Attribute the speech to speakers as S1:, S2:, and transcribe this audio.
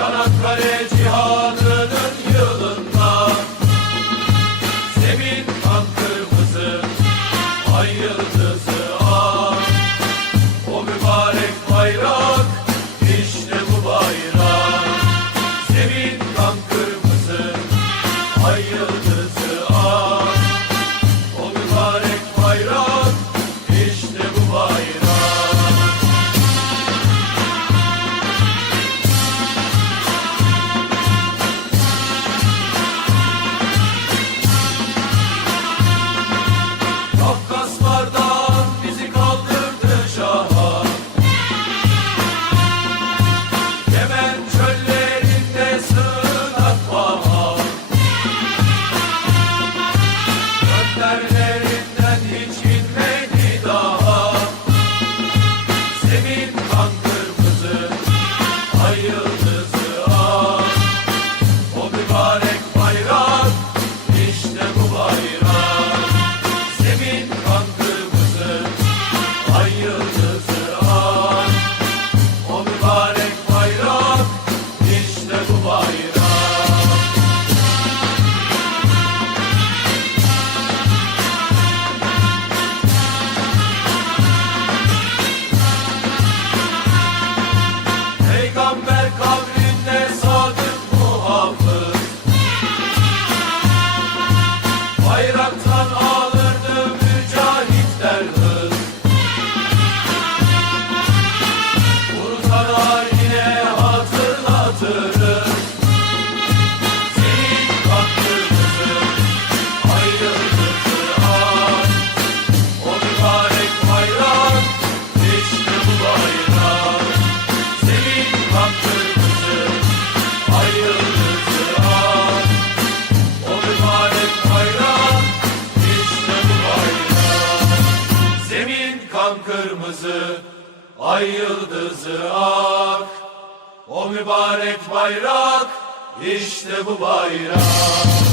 S1: Çanakkale cihadı kan kırmızı, ay yıldızı ak. O mübarek bayrak, işte bu bayrak.